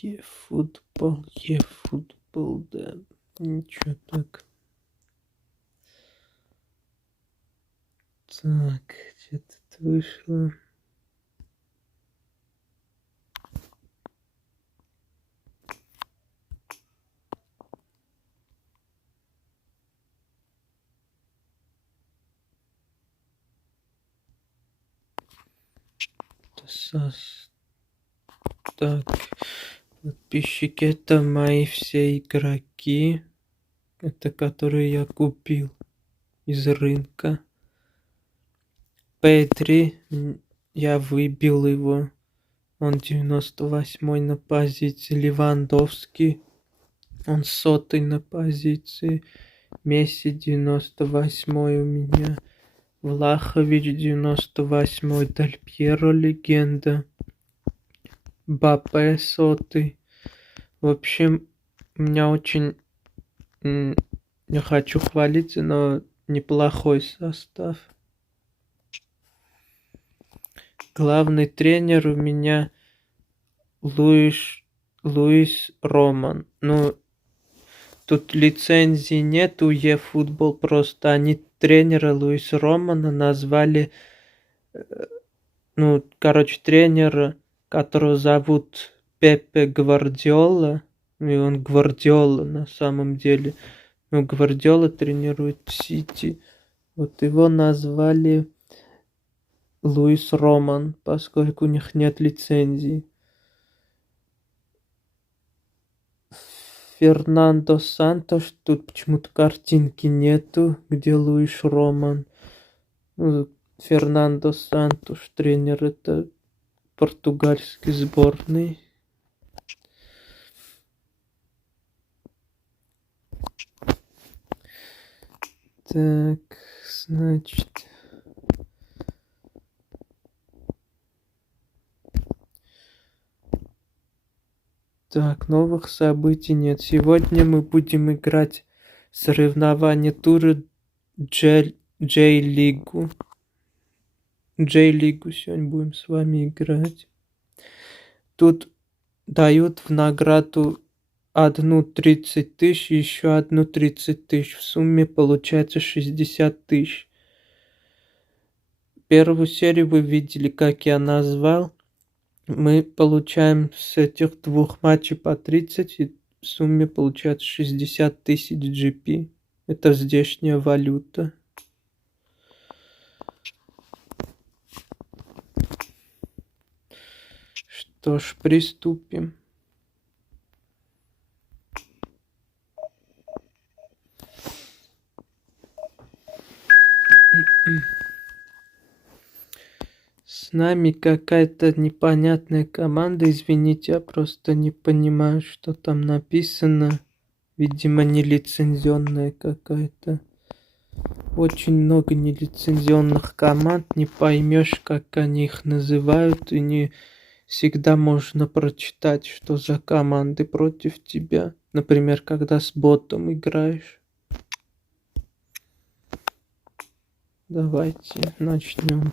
Е-футбол, да. Ничего так. Так, где тут вышло? Так, подписчики, это мои все игроки. Это которые я купил из рынка. Петри, я выбил его. Он 98-й на позиции. Левандовский, он 100-й на позиции. Месси 98-й у меня. Влахович 98-й. Дель Пьеро легенда. Мбаппе 100-й. В общем, у меня очень... Не хочу хвалиться, но неплохой состав. Главный тренер у меня Луис Роман. Ну, тут лицензии нет у eFootball, просто они тренера Луиса Романа назвали, тренера, которого зовут Пепе Гвардиола, и он Гвардиола на самом деле. Ну, Гвардиола тренирует Сити. Вот его назвали Луис Роман, поскольку у них нет лицензии. Фернандо Сантош, тут почему-то картинки нету, где Луис Роман. Фернандо Сантош, тренер, это португальской сборной. Так, значит... Так, новых событий нет. Сегодня мы будем играть соревнования тура J-лигу. J-лигу сегодня будем с вами играть. Тут дают в награду 30 тысяч, еще 30 тысяч. В сумме получается 60 тысяч. Первую серию вы видели, как я назвал. Мы получаем с этих двух матчей по 30, и в сумме получается 60 тысяч GP. Это здешняя валюта. Что ж, приступим. С нами какая-то непонятная команда. Извините, я просто не понимаю, что там написано. Видимо, нелицензионная какая-то. Очень много нелицензионных команд. Не поймешь, как они их называют. И не всегда можно прочитать, что за команды против тебя. Например, когда с ботом играешь. Давайте начнем.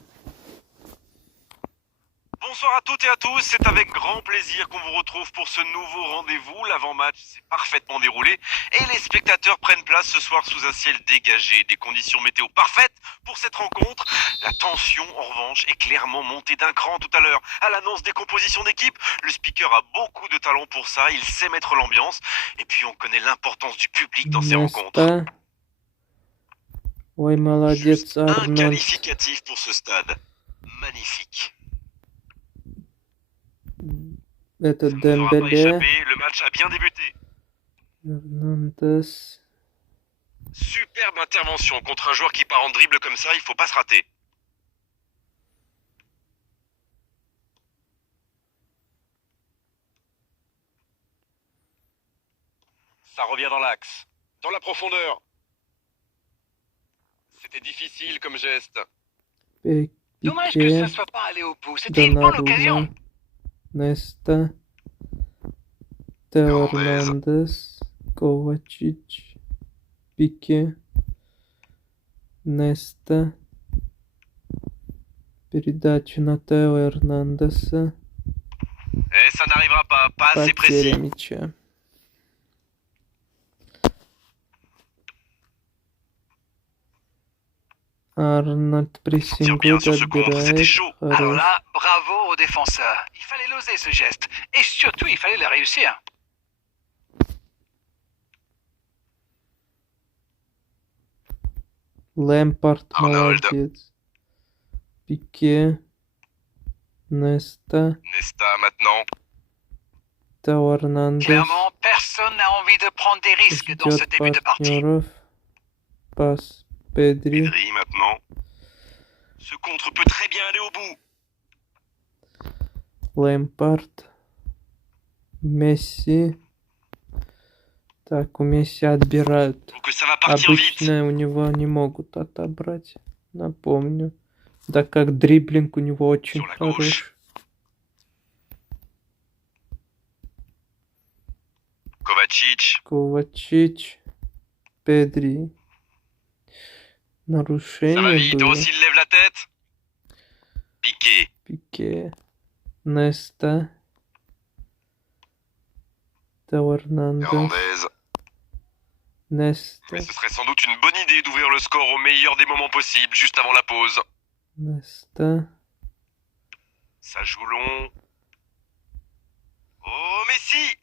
Bonsoir à toutes et à tous, c'est avec grand plaisir qu'on vous retrouve pour ce nouveau rendez-vous. L'avant-match s'est parfaitement déroulé et les spectateurs prennent place ce soir sous un ciel dégagé. Des conditions météo parfaites pour cette rencontre. La tension, en revanche, est clairement montée d'un cran tout à l'heure. À l'annonce des compositions d'équipe, le speaker a beaucoup de talent pour ça, il sait mettre l'ambiance. Et puis on connaît l'importance du public dans ces rencontres. Ой, молодец, Juste un qualificatif pour ce stade. Magnifique. Это Ça ne vous aura pas Дембеле. échappé, le match a bien débuté. Фернандес. Superbe intervention contre un joueur qui part en dribble comme ça, il faut pas se rater. Ça revient dans l'axe, dans la profondeur. C'était difficile comme geste. Dommage que ça soit pas allé au bout, c'était une bonne occasion. Nesta. Theo Hernandez. Kovacic. Piqué. Nesta. Передача на Тео Эрнандеса. Ça n'arrivera pas assez précis. Потеря мяча. Арнольд Tire bien прессингует, sur ce contre, c'était отбирает. chaud. Alors Хорош. là, bravo aux défenseurs. Il fallait l'oser ce geste. Et surtout, il fallait le réussir. Лэмпард Арнольд. молодец. Пике. Неста. Nesta maintenant. Тео Эрнандес. Clairement, personne n'a envie de prendre des risques dans ce Ждет début de partie. партнеров. Пас Педри. Pedri maintenant. Ce contre peut très bien aller au bout. Лэмпард. Месси. Так, у Месси отбирают. Donc que ça va partir vite. Обычно у него не могут отобрать. Напомню. Да как дриблинг у него очень Sur la хорош. gauche. Kovacic. Ковачич. Педри. Ça va Нарушение vite. было. Aussi, il lève la tête. Piqué. Пике. Неста. Тео Эрнандес. Hernandez. Неста. Mais ce serait sans doute une bonne idée d'ouvrir le score au meilleur des moments possibles, juste avant la pause. Неста. Ça joue long. Oh, Messi!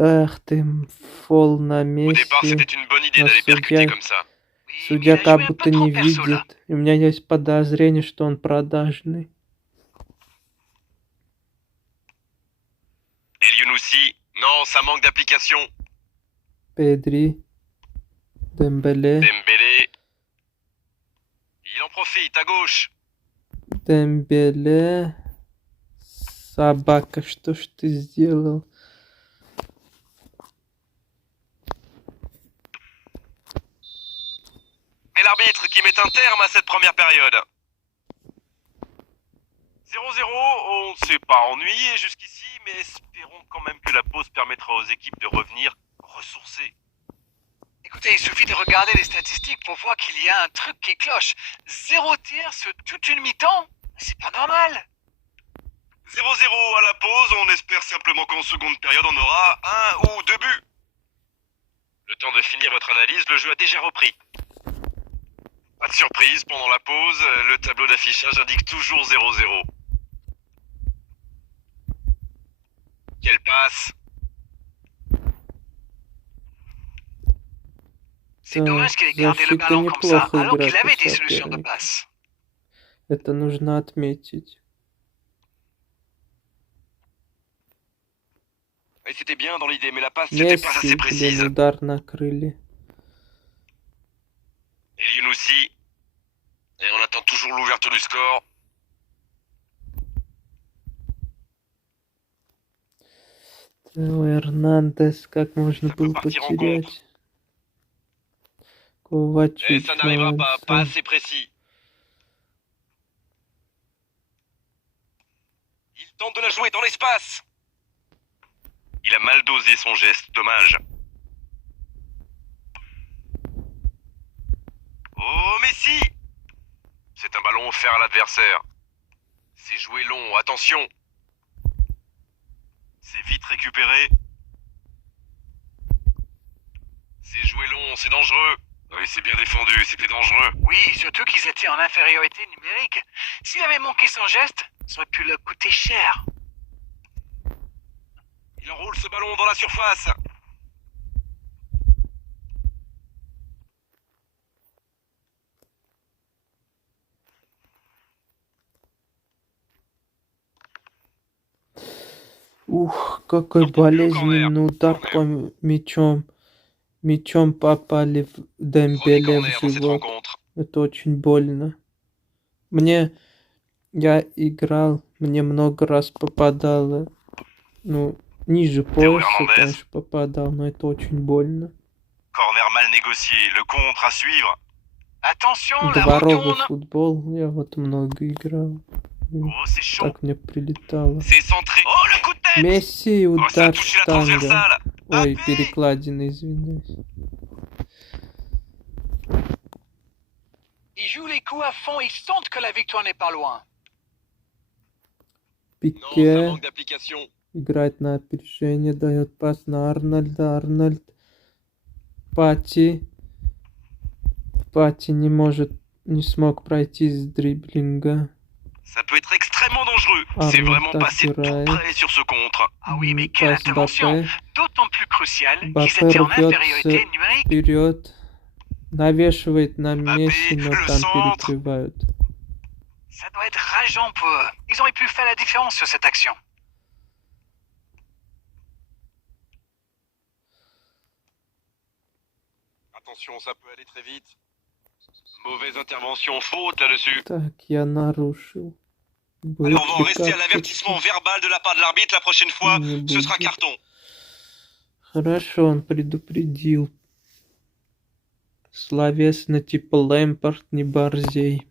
Ах ты, фол на Au départ, Месси. c'était une bonne idée Ah, d'aller судья. percuter comme ça. Oui, mais Судья il a как joué un будто peu trop не perso, là. видит. И у меня есть подозрение, что он продажный. El Younousi. Non, ça manque d'application. Педри. Дембеле. Dembélé. Il en profite à gauche. Дембеле. Собака, что ж ты сделал? Et l'arbitre qui met un terme à cette première période. 0-0, on ne s'est pas ennuyé jusqu'ici, mais espérons quand même que la pause permettra aux équipes de revenir ressourcées. Écoutez, il suffit de regarder les statistiques pour voir qu'il y a un truc qui cloche. 0 tir sur toute une mi-temps? C'est pas normal. 0-0 à la pause, on espère simplement qu'en seconde période on aura un ou deux buts. Le temps de finir votre analyse, le jeu a déjà repris. Pas de surprise, pendant la pause, le tableau d'affichage indique toujours 0-0. Quelle passe! C'est dommage qu'il ait Да, gardé le защита ballon comme ça, неплохо alors qu'il играет у avait des solutions de соперника. passe. Это нужно отметить. Et c'était bien dans l'idée, mais la passe n'était pas Месси, assez précise. блин, удар накрыли. El Younousi. Et on attend toujours l'ouverture du score. Тео Эрнандес, как можно Ça peut было partir en потерять? Et Ковачич, ça n'arrivera pas молодцы. assez précis. Il tente de la jouer dans l'espace. Il a mal dosé son geste, dommage. Oh, Messi! C'est un ballon offert à l'adversaire. C'est joué long, attention. C'est vite récupéré. C'est joué long, c'est dangereux. Oui, c'est bien défendu, c'était dangereux. Oui, surtout qu'ils étaient en infériorité numérique. S'il avait manqué son geste, ça aurait pu le coûter cher. Il enroule ce ballon dans la surface. Ух, какой болезненный удар по мячом. Мячом попали в Premier Дембеле в corner dans cette живот. rencontre. Это очень больно. Я играл, мне много раз попадало. Ну, ниже пояса, Hernandez. конечно, попадал, но это очень больно. Corner mal négocié, le contre à suivre. Attention, la Дворовый retourne. футбол, я вот много играл. И Oh, c'est chaud. так мне прилетало. C'est centré. Oh, le coup de tête! Месси, Oh, ça a удар touché la штанга. transversale. Ой, Mbappé! перекладина, извиняюсь. Ils jouent les coups à fond, ils sentent que la victoire n'est pas loin. Non, ça Пике manque d'application. играет на опережение, дает пас на Арнольда. Арнольд. Пати не смог пройти с дриблинга. Ça peut être extrêmement dangereux. C'est Arnold vraiment passé tout отбирает. près sur ce contre. Ah oui, mais quelle Пас intervention! Мбаппе. D'autant plus cruciale qu'ils Мбаппе étaient en рвется infériorité numérique. вперед. Навешивает на Mbappé, Месси, но le там centre. перекрывают. Ça doit être rageant pour eux. Ils auraient pu faire la différence sur cette action. Attention, ça peut aller très vite. Mauvaise intervention, faute là-dessus. Так, я нарушил. Allez, on va en Будет ли rester à карточка? l'avertissement verbal de la part de l'arbitre. La prochaine fois, Не ce sera будет. carton. Хорошо, он предупредил. Словесно, типа Лэмпард, не борзей.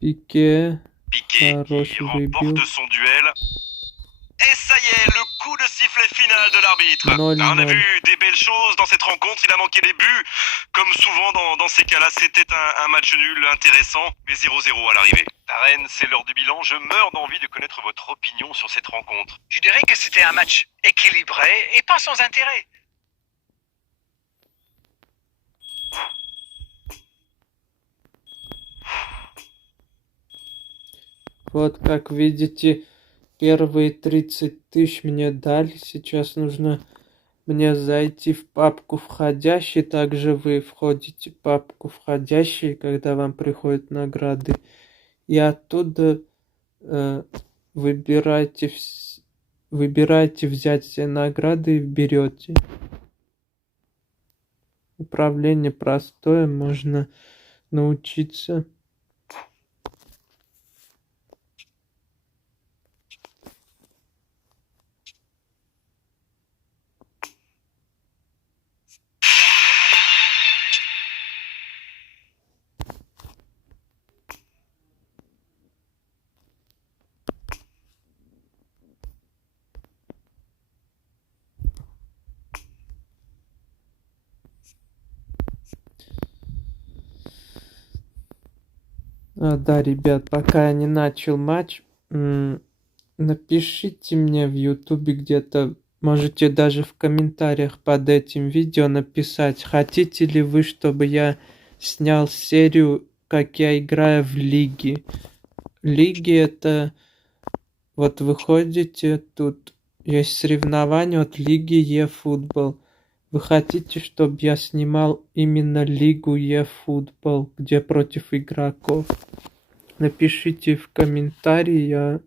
Пике. Piqué Хороший qui выбил. remporte son duel. Et ça y est, le coup de sifflet final de l'arbitre. 0-0. On a vu des belles choses dans cette rencontre. Il a manqué des buts. Comme souvent dans ces cas-là, c'était un match nul intéressant, mais 0-0 à l'arrivée. Darren, c'est l'heure du bilan. Je meurs d'envie de connaître votre opinion sur cette rencontre. Je dirais que c'était un match équilibré et pas sans intérêt. Вот как видите, первые 30 тысяч мне дали. Сейчас нужно мне зайти в папку входящие. Также вы входите в папку входящие, когда вам приходят награды. И оттуда выбирайте взять все награды и берете. Управление простое, можно научиться. Да, ребят, пока я не начал матч, напишите мне в Ютубе где-то, можете даже в комментариях под этим видео написать, хотите ли вы, чтобы я снял серию, как я играю в лиги. Лиги это, вот выходите, тут есть соревнования от лиги eFootball. Вы хотите, чтобы я снимал именно лигу eFootball, где против игроков? Напишите в комментарии, я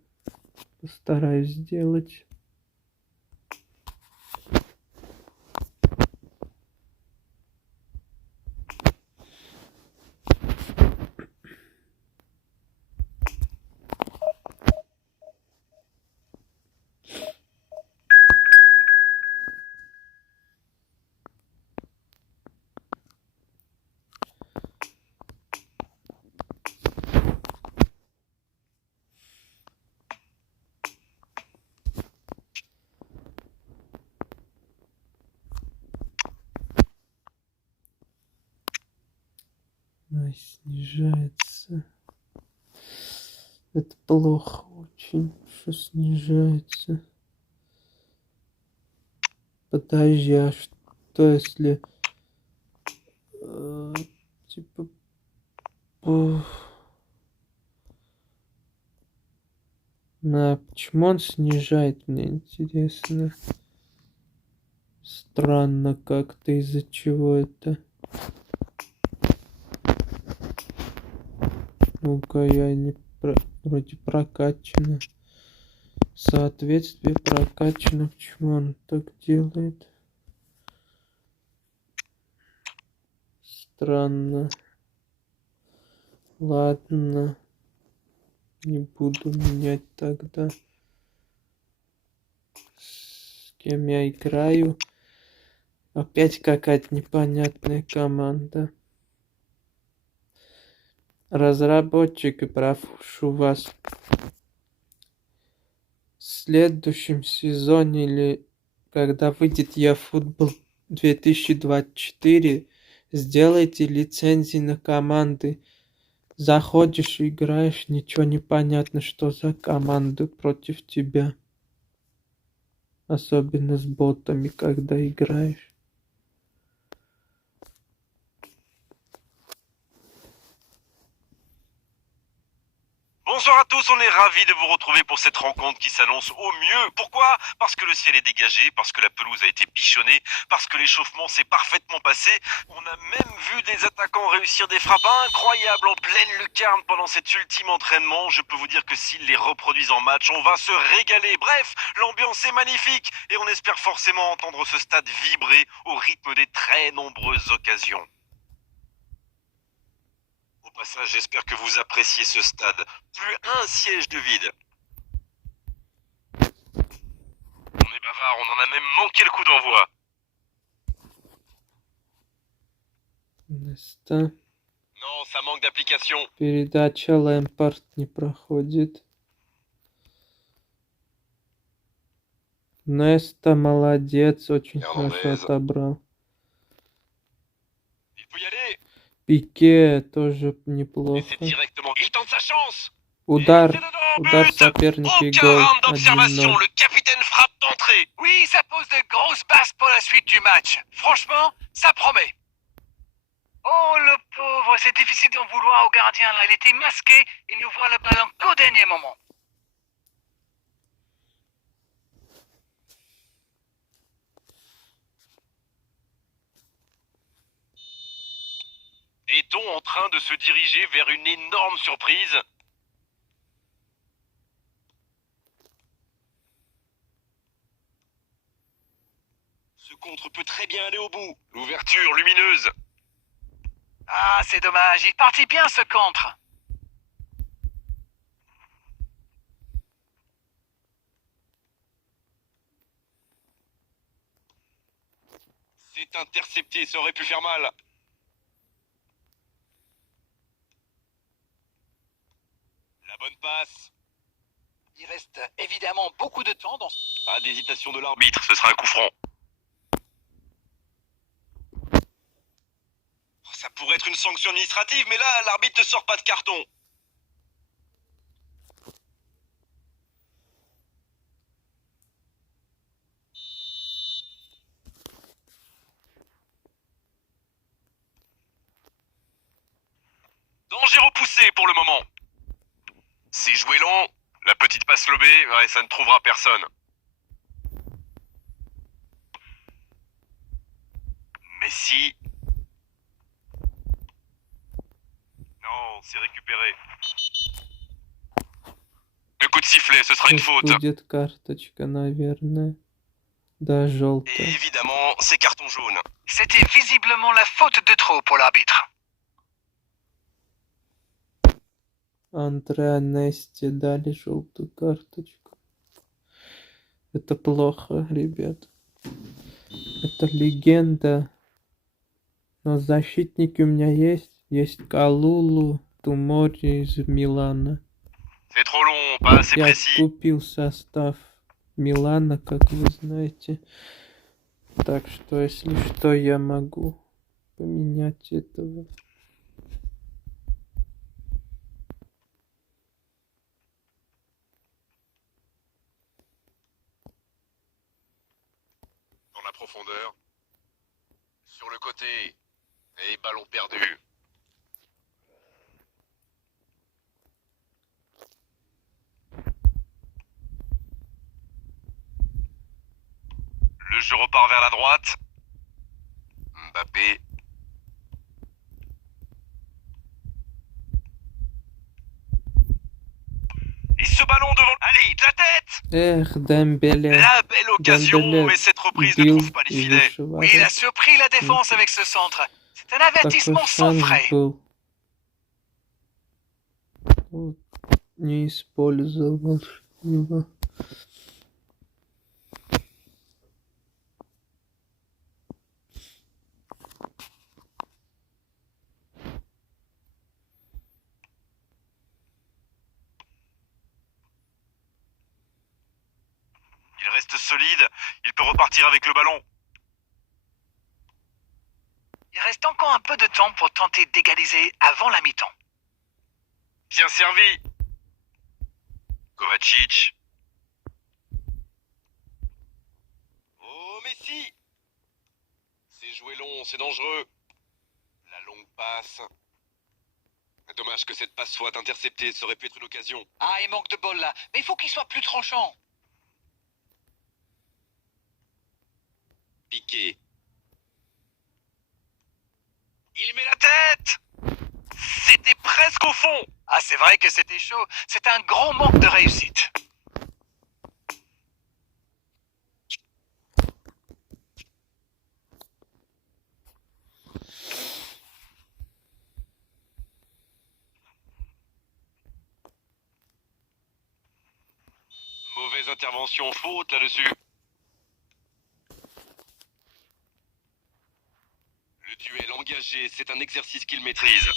постараюсь сделать. Ай, снижается. Это плохо очень, что снижается. Подожди, а что если... типа... почему он снижает, мне интересно. Странно как-то, из-за чего это. Ну-ка, я не... Вроде прокачано. Соответствие прокачано. Почему он так делает? Странно. Ладно. Не буду менять тогда. С кем я играю? Опять какая-то непонятная команда. Разработчики, прошу вас, следующем сезоне или когда выйдет eFootball 2024, сделайте лицензии на команды. Заходишь, играешь, ничего не понятно, что за команды против тебя. Особенно с ботами, когда играешь. Bonsoir à tous, on est ravis de vous retrouver pour cette rencontre qui s'annonce au mieux. Pourquoi? Parce que le ciel est dégagé, parce que la pelouse a été bichonnée, parce que l'échauffement s'est parfaitement passé. On a même vu des attaquants réussir des frappes incroyables en pleine lucarne pendant cet ultime entraînement. Je peux vous dire que s'ils les reproduisent en match, on va se régaler. Bref, l'ambiance est magnifique et on espère forcément entendre ce stade vibrer au rythme des très nombreuses occasions. Au passage, j'espère que vous appréciez ce stade. Plus un siège de vide. On est bavard, on en a même manqué le coup d'envoi. Неста. Non, ça manque d'application. Передача Лэмпард не проходит. Неста молодец, очень хорошо Hernandez. отобрал. Il peut y aller. Пике тоже Et неплохо. c'est directement. Il tente sa chance. Удар, Et c'est dedans, удар but. соперника и Aucun гол. round d'observation. 1-0. Le capitaine frappe d'entrée. Oui, ça pose de grosses bases pour la suite du match. Franchement, ça promet. Oh, le pauvre, c'est difficile d'en vouloir au gardien là. Il était masqué, il nous voit le ballon qu'au dernier moment. Est-on en train de se diriger vers une énorme surprise? Ce contre peut très bien aller au bout. L'ouverture lumineuse. Ah, c'est dommage, il partit bien ce contre. C'est intercepté, ça aurait pu faire mal. La bonne passe. Il reste évidemment beaucoup de temps dans... Pas d'hésitation de l'arbitre, ce sera un coup franc. Ça pourrait être une sanction administrative, mais là, l'arbitre ne sort pas de carton. Danger repoussé pour le moment. C'est joué long. La petite passe lobée, ouais, ça ne trouvera personne. Messi. Non, c'est récupéré. Le coup de sifflet, ce sera une Сейчас faute. будет карточка, наверное. Да, Et желтая. évidemment, c'est carton jaune. C'était visiblement la faute de trop pour l'arbitre. Андреа Нести дали желтую карточку. Это плохо, ребят. Это легенда. Но защитники у меня есть. Есть Калулу, Тумори из Милана. C'est trop long, pas assez Я précis. купил состав Милана, как вы знаете. Так что, если что, я могу поменять этого. Dans la profondeur. Sur le côté. Et ballon perdu. Le jeu repart vers la droite. Mbappé. Et ce ballon devant... Allez, de la tête! Эх, Дембеле. La belle occasion, Дембеле mais cette reprise ne бил trouve pas les и filets. выше Oui, il a ворот. surpris la défense avec ce centre. C'est un Такой avertissement sans шанс frais. был. Вот, не использовал его. reste solide. Il peut repartir avec le ballon. Il reste encore un peu de temps pour tenter d'égaliser avant la mi-temps. Bien servi. Kovacic. Oh, Messi. C'est joué long, c'est dangereux. La longue passe. Dommage que cette passe soit interceptée, ça aurait pu être une occasion. Ah, il manque de bol là, mais il faut qu'il soit plus tranchant. Piqué. Il met la tête. C'était presque au fond. Ah, c'est vrai que c'était chaud. C'est un grand manque de réussite. Mauvaise intervention, faute là-dessus. Le duel engagé, c'est un exercice qu'il maîtrise.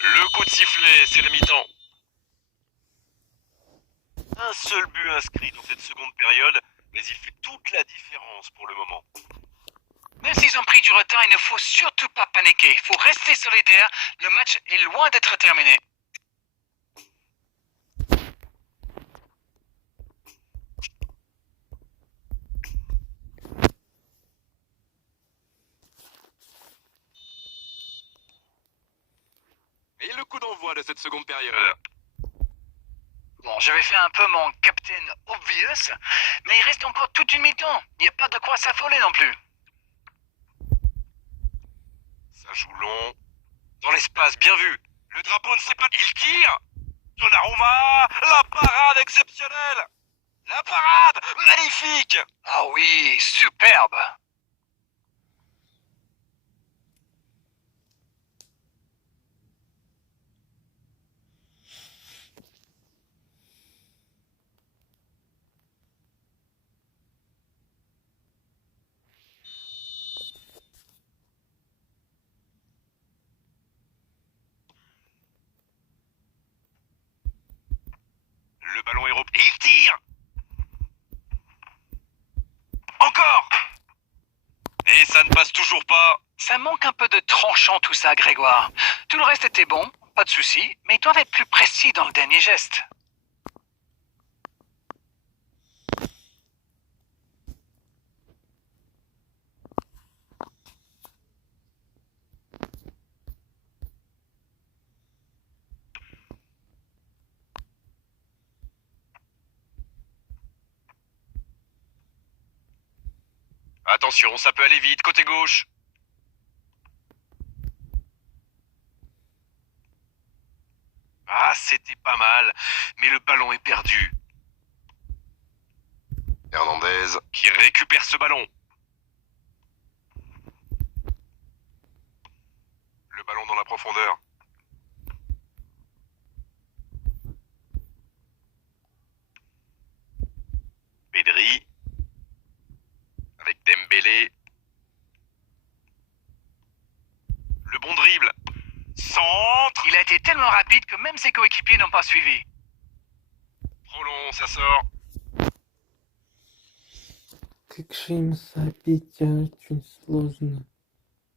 Le coup de sifflet, c'est la mi-temps. Un seul but inscrit dans cette seconde période, mais il fait toute la différence pour le moment. Même s'ils ont pris du retard, il ne faut surtout pas paniquer. Il faut rester solidaire. Le match est loin d'être terminé. Et le coup d'envoi de cette seconde période. Bon, j'avais fait un peu mon Captain Obvious, mais il reste encore toute une mi-temps. Il n'y a pas de quoi s'affoler non plus. Ça joue long. Dans l'espace, bien vu. Le drapeau ne sait pas... Il tire. Donnarumma. La parade exceptionnelle. La parade magnifique. Ah oui, superbe. Le ballon est repris. Il tire. Encore. Et ça ne passe toujours pas. Ça manque un peu de tranchant tout ça, Grégoire. Tout le reste était bon, pas de souci, mais ils doivent être plus précis dans le dernier geste. Attention, ça peut aller vite, côté gauche. Ah, c'était pas mal, mais le ballon est perdu. Hernandez qui récupère ce ballon. Le ballon dans la profondeur. Pedri. Avec Dembélé. Le bon dribble. Centre. Il a été tellement rapide que même ses coéquipiers n'ont pas suivi. Trop long, ça sort. Как же им забить, очень сложно.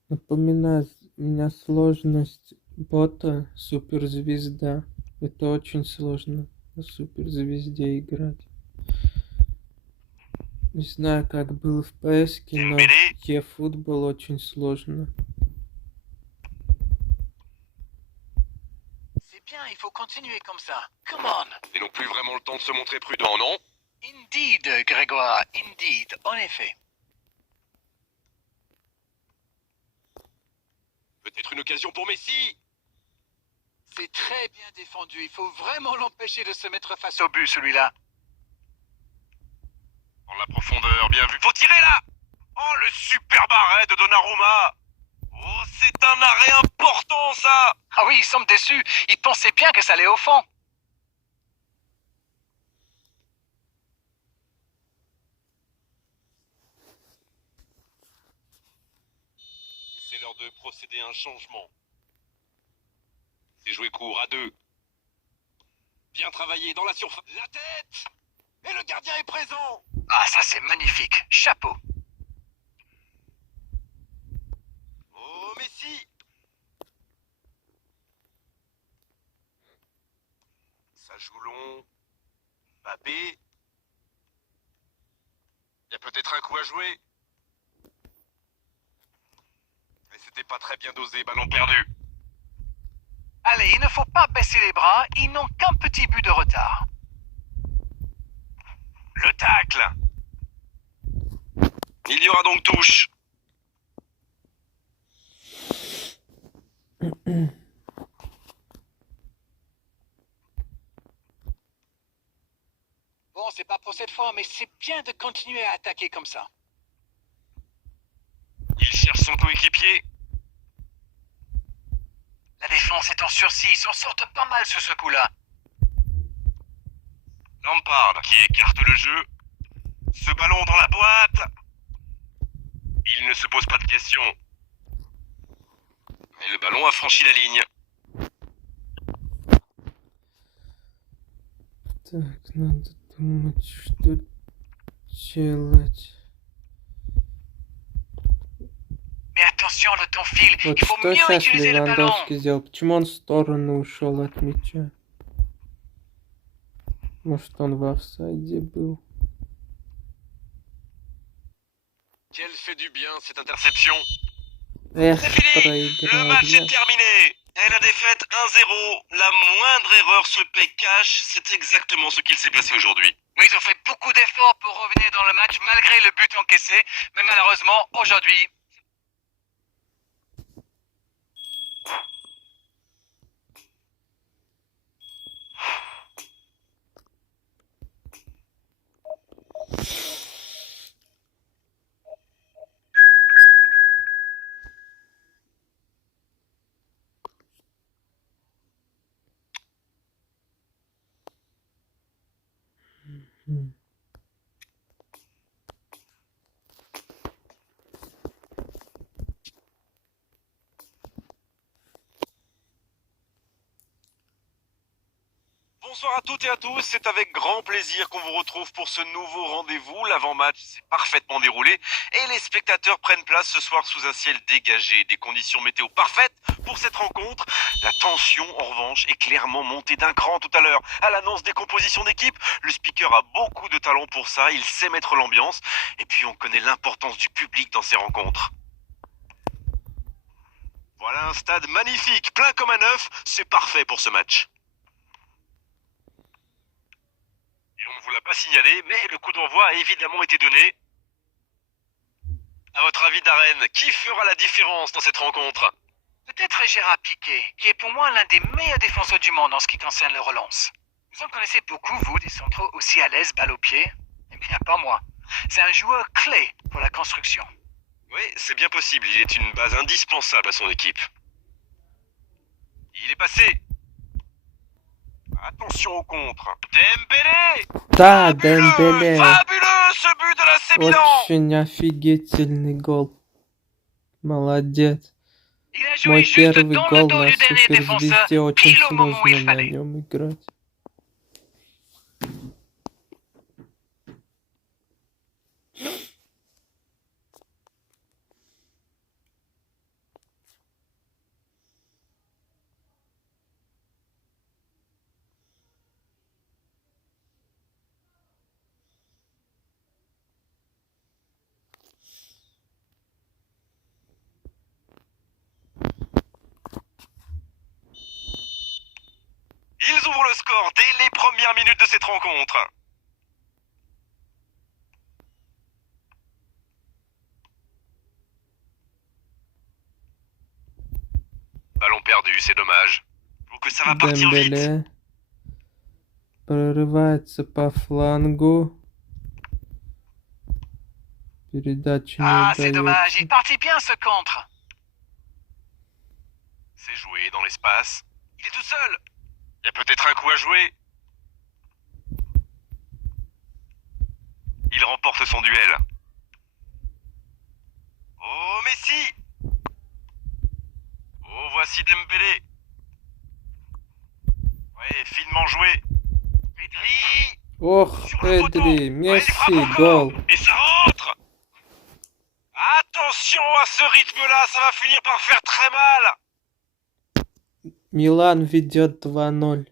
Напоминает меня сложность бота суперзвезда. Это очень сложно на суперзвезде играть. Не знаю, как было в PS, но Dembélé. в eFootball очень sложно. C'est bien, il faut continuer comme ça. Come on. Et non plus vraiment le temps de se montrer prudent, non? Indeed, Grégoire, indeed, en effet. Peut-être une occasion pour Messi. C'est très bien défendu. Il faut vraiment l'empêcher de se mettre face au but, celui-là. Dans la profondeur, bien vu. Faut tirer là. Oh, le superbe arrêt de Donnarumma. Oh, c'est un arrêt important, ça. Ah oui, il semble déçu. Il pensait bien que ça allait au fond. C'est l'heure de procéder à un changement. C'est joué court à deux. Bien travaillé dans la surface. La tête. Et le gardien est présent. Ah, ça c'est magnifique. Chapeau. Oh, Messi. Ça joue long. Mbappé. Il y a peut-être un coup à jouer. Mais c'était pas très bien dosé, ballon perdu. Allez, il ne faut pas baisser les bras. Ils n'ont qu'un petit but de retard. Le tacle. Il y aura donc touche. Bon, c'est pas pour cette fois, mais c'est bien de continuer à attaquer comme ça. Il cherche son coéquipier. La défense est en sursis. Ils s'en sortent pas mal sur ce coup-là. Lampard qui écarte le jeu. Ce ballon dans la boîte. Il ne se pose pas de questions. Et le ballon a franchi la ligne. Так, надо думать, что делать. Mais attention, le temps file. Вот Il faut что mieux сейчас utiliser le ballon. Левандовский сделал? Почему он в сторону ушел от мяча? Может, он в офсайде был? Quelle fait du bien cette interception. Эх, C'est fini. Le match est проиграли. terminé. Et la défaite 1-0. La moindre erreur se paye cash. C'est exactement ce qu'il s'est passé aujourd'hui. Oui, ils ont fait beaucoup d'efforts pour revenir dans le match malgré le but encaissé. Mais malheureusement, aujourd'hui, М. Bonsoir à toutes et à tous, c'est avec grand plaisir qu'on vous retrouve pour ce nouveau rendez-vous. L'avant-match s'est parfaitement déroulé et les spectateurs prennent place ce soir sous un ciel dégagé. Des conditions météo parfaites pour cette rencontre. La tension, en revanche, est clairement montée d'un cran tout à l'heure. À l'annonce des compositions d'équipe, le speaker a beaucoup de talent pour ça, il sait mettre l'ambiance. Et puis on connaît l'importance du public dans ces rencontres. Voilà un stade magnifique, plein comme un œuf, c'est parfait pour ce match. Et on ne vous l'a pas signalé, mais le coup d'envoi a évidemment été donné. À votre avis, Darren, qui fera la différence dans cette rencontre? peut-être Gérard Piqué, qui est pour moi l'un des meilleurs défenseurs du monde en ce qui concerne les relances. Vous en connaissez beaucoup, vous, des centraux aussi à l'aise, balle au pied? Eh bien, pas moi. C'est un joueur clé pour la construction. Oui, c'est bien possible, il est une base indispensable à son équipe. Il est passé. Attention au contre. Dembélé. Да, Дембеле. Fabuleux ce but de la Sémilan. Очень офигительный гол. Молодец. Il a joué Мой juste первый dans le гол dos на du dernier défenseur, суперзвезде. Очень pile au moment où il сложно на fallait. нем играть. Ils ouvrent le score dès les premières minutes de cette rencontre. Ballon perdu, c'est dommage. Donc ça va partir vite. Дембеле прорывается по флангу. Передача Ah, не c'est dommage. Il удается. partit bien ce contre. C'est joué dans l'espace. Il est tout seul. Il y a peut-être un coup à jouer. Il remporte son duel. Oh, Messi. Oh, voici Dembélé. Ouais, finement joué. Pedri. Ох, Sur le poteau. Pedri, Allez, Messi, frappe gol. encore. Et ça rentre. Attention à ce rythme-là, ça va finir par faire très mal. Милан ведет 2-0.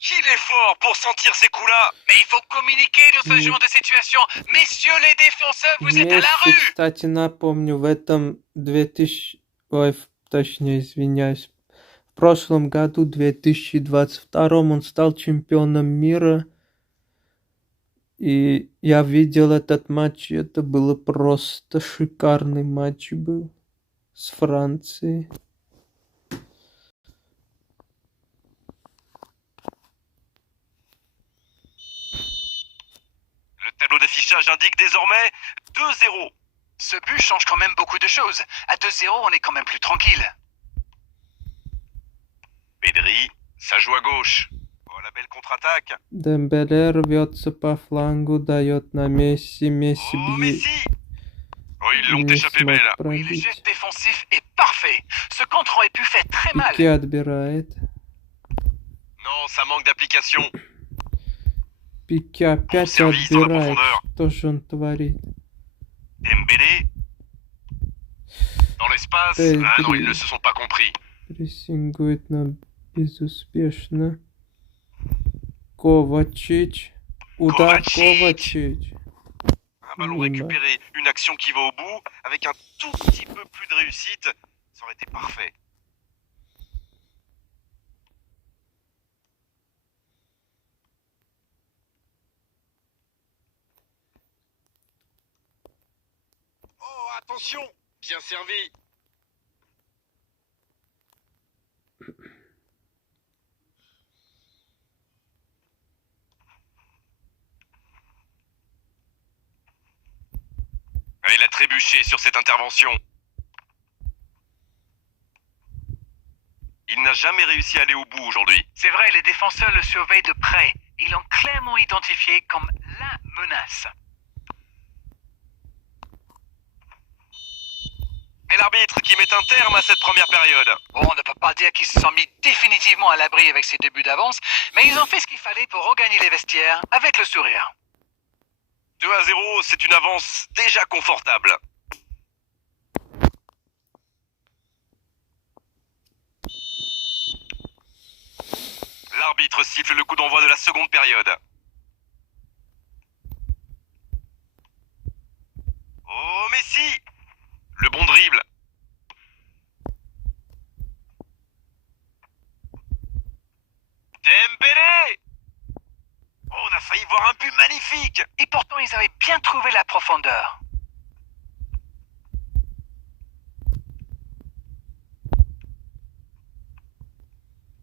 Qu'il est fort pour sentir ces coups-là. Mais il faut communiquer dans ce genre de situation. Messieurs les défenseurs, vous êtes à la Месси, rue. кстати, напомню, в этом 2000... Ой, точнее, извиняюсь. В прошлом году, 2022, он стал чемпионом мира. И я видел этот матч, и это было просто шикарный матч был с Францией. Le tableau d'affichage indique désormais 2-0. Ce but change quand même beaucoup de choses. À 2-0, on est quand même plus tranquille. Pedri, ça joue à gauche. Oh, la belle contre-attaque. Дембеле рвется по флангу, дает на Месси. Месси Oh, бьет. Messi. Oh, ils l'ont Не échappé смог belle. Oui, le пробить. geste défensif est parfait. Ce contre aurait pu faire très mal. Пике отбирает. Non, ça manque d'application. Пике опять сервис dans la отбирает. profondeur. Что же он творит? Dembélé. Dans l'espace. Pedri. Ah non, ils ne se sont pas compris. Прессингует, но безуспешно. Ковачич. Удар Kovacic. Ковачич. Un ballon Oui, récupéré, une action qui va au bout, avec un tout petit peu plus de réussite, ça aurait été parfait. Oh, attention, bien servi. Ah, il a trébuché sur cette intervention. Il n'a jamais réussi à aller au bout aujourd'hui. C'est vrai, les défenseurs le surveillent de près. Ils l'ont clairement identifié comme la menace. Et l'arbitre qui met un terme à cette première période. Bon, on ne peut pas dire qu'ils se sont mis définitivement à l'abri avec ces 2 buts d'avance, mais ils ont fait ce qu'il fallait pour regagner les vestiaires avec le sourire. 2-0, c'est une avance déjà confortable. L'arbitre siffle le coup d'envoi de la seconde période. Oh, Messi! Le bon dribble. Dembélé! Oh, on a failli voir un but magnifique! Et pourtant, ils avaient bien trouvé la profondeur.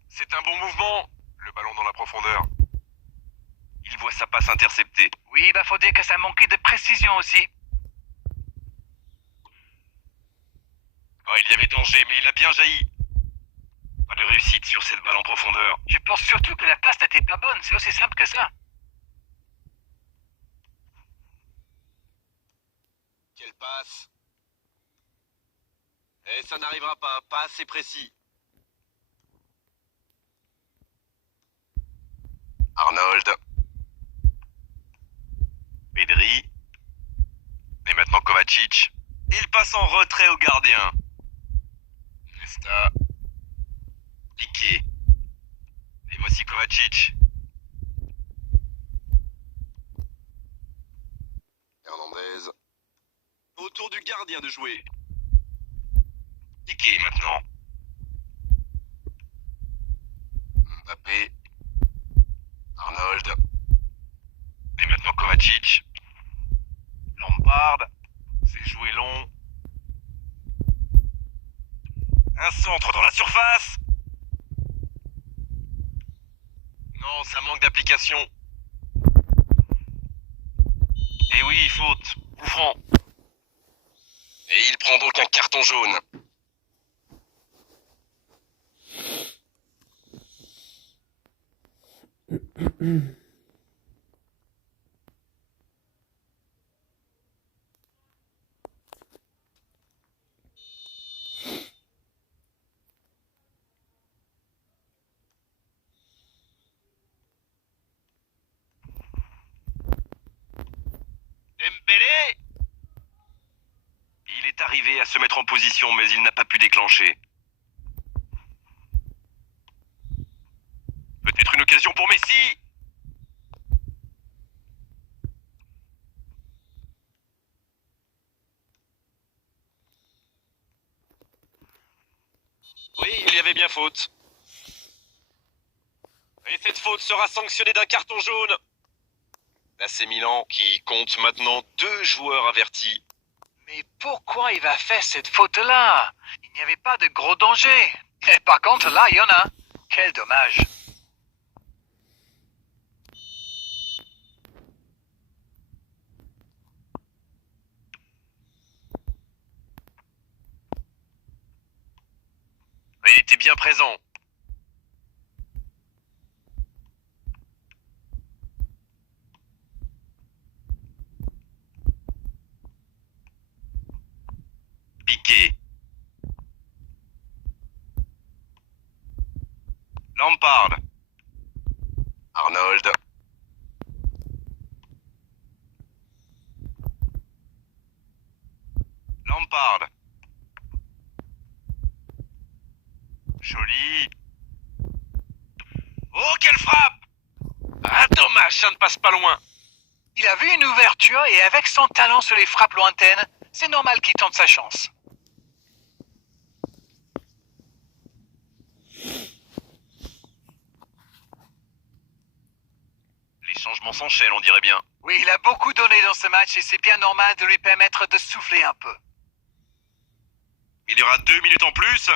C'est un bon mouvement. Le ballon dans la profondeur. Il voit sa passe interceptée. Oui, bah faut dire que ça manquait de précision aussi. Oh, il y avait danger, mais il a bien jailli. Pas de réussite sur cette balle en profondeur. Je pense surtout que la passe n'était pas bonne, c'est aussi simple que ça. Quelle passe! Et ça n'arrivera pas assez précis. Arnold. Pedri. Et maintenant Kovacic. Il passe en retrait au gardien. Nesta. Piqué. Et voici Kovacic. Hernandez. Autour du gardien de jouer. Piqué maintenant. Mbappé. Arnold. Et maintenant Kovacic. Lombard. C'est joué long. Un centre dans la surface. Non, ça manque d'application. Et oui, faute. Coup franc. Et il prend donc un carton jaune. arrivé à se mettre en position, mais il n'a pas pu déclencher. Peut-être une occasion pour Messi. Oui, il y avait bien faute. Et cette faute sera sanctionnée d'un carton jaune. L'AC Milan qui compte maintenant 2 joueurs avertis. Mais pourquoi il va faire cette faute-là? Il n'y avait pas de gros danger. Et par contre, là, il y en a. Quel dommage. Il était bien présent. Piqué. Lampard. Arnold. Lampard. Joli. Oh, quelle frappe! Ah, dommage, ça ne passe pas loin. Il a vu une ouverture et avec son talent sur les frappes lointaines, c'est normal qu'il tente sa chance. Les changements s'enchaînent, on dirait bien. Oui, il a beaucoup donné dans ce match et c'est bien normal de lui permettre de souffler un peu. Il y aura 2 minutes en plus.